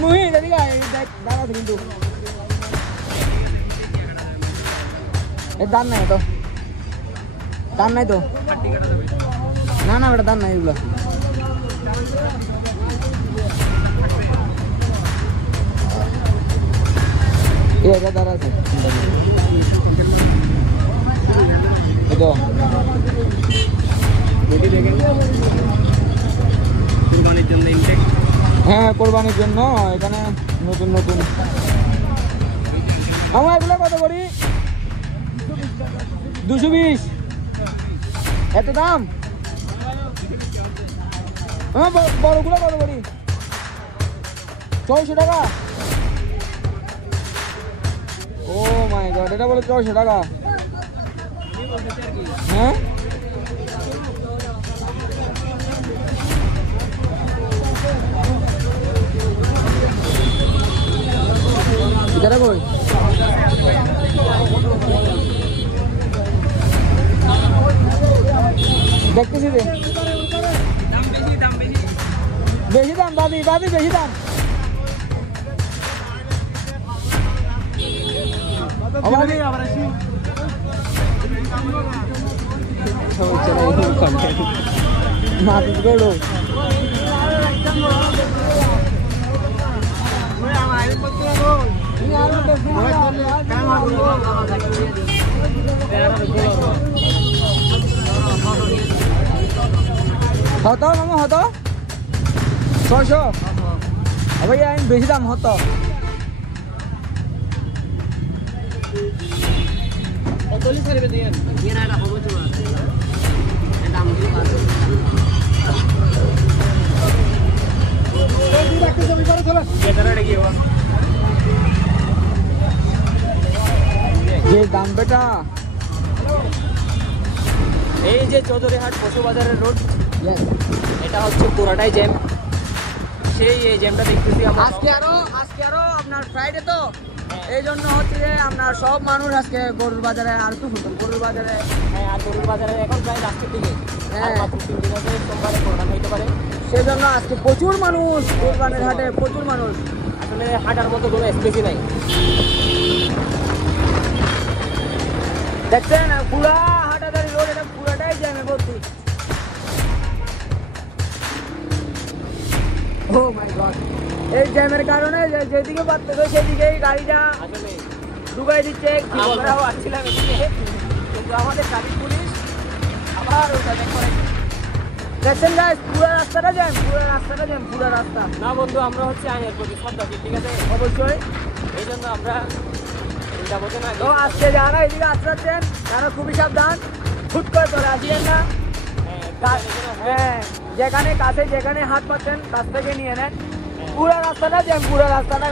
মুহিত এদিকে দাঁড়া আছে কিন্তু এর দান নাই তো দান নাই তো না না বেটা দান নাই এগুলো এটা দাঁড়া আছে কোরবানির জন্য ইনটেক হ্যাঁ কোরবানির জন্য এখানে নতুন নতুন আমার এগুলো কত করি 220 এত দাম আমার বড়গুলো কত করি 400 টাকা ও মাই গড এটা বলে 400 টাকা হ্যাঁ এটা কই দেখতেছি রে বেশি দাম দাদি দাদি বেশি দাম মাটি গেলো হতো মামা হতো 600 ভাইয়া আমি বেশি দাম হতো যে দাম বেটা এই যে চৌধুরীহাট পশু বাজারের রোড এটা হচ্ছে পুরাটাই জ্যাম সেই এই জ্যামটা দেখতেছি আমরা আজকে আরো আপনার ফ্রাইডে তো এই জন্য হচ্ছে যে আপনার সব মানুষ আজকে গরুর বাজারে আর একটু গরুর বাজারে হ্যাঁ আর গরুর বাজারে এখন প্রায় রাস্তার দিকে হ্যাঁ সোমবারে কোরবানি হইতে পারে সেই জন্য আজকে প্রচুর মানুষ কোরবানির হাটে প্রচুর মানুষ আসলে হাঁটার মতো কোনো স্পেসই নাই দেখছেন পুরা হাটাদারি রোড এটা পুরাটাই জ্যামে ভর্তি ও মাই গড এই জ্যামের কারণে যেদিকে পারতেছে সেদিকেই গাড়িটা আসলে ডুবাই দিচ্ছে আমরাও আসছিলাম এদিকে কিন্তু আমাদের ট্রাফিক পুলিশ আবার ওটা দেখছেন গাইস পুরো রাস্তাটা জ্যাম পুরো রাস্তা না বন্ধু আমরা হচ্ছে আইনের প্রতি শ্রদ্ধাশীল ঠিক আছে অবশ্যই এই জন্য আমরা তো আজকে যারা এদিকে আসছেন তারা খুবই সাবধান হুট করে চলে আসবেন না হ্যাঁ যেখানে কাছে যেখানে হাত পাচ্ছেন কাছ থেকে নিয়ে নেন পুরো রাস্তাটা জ্যাম পুরো রাস্তাটা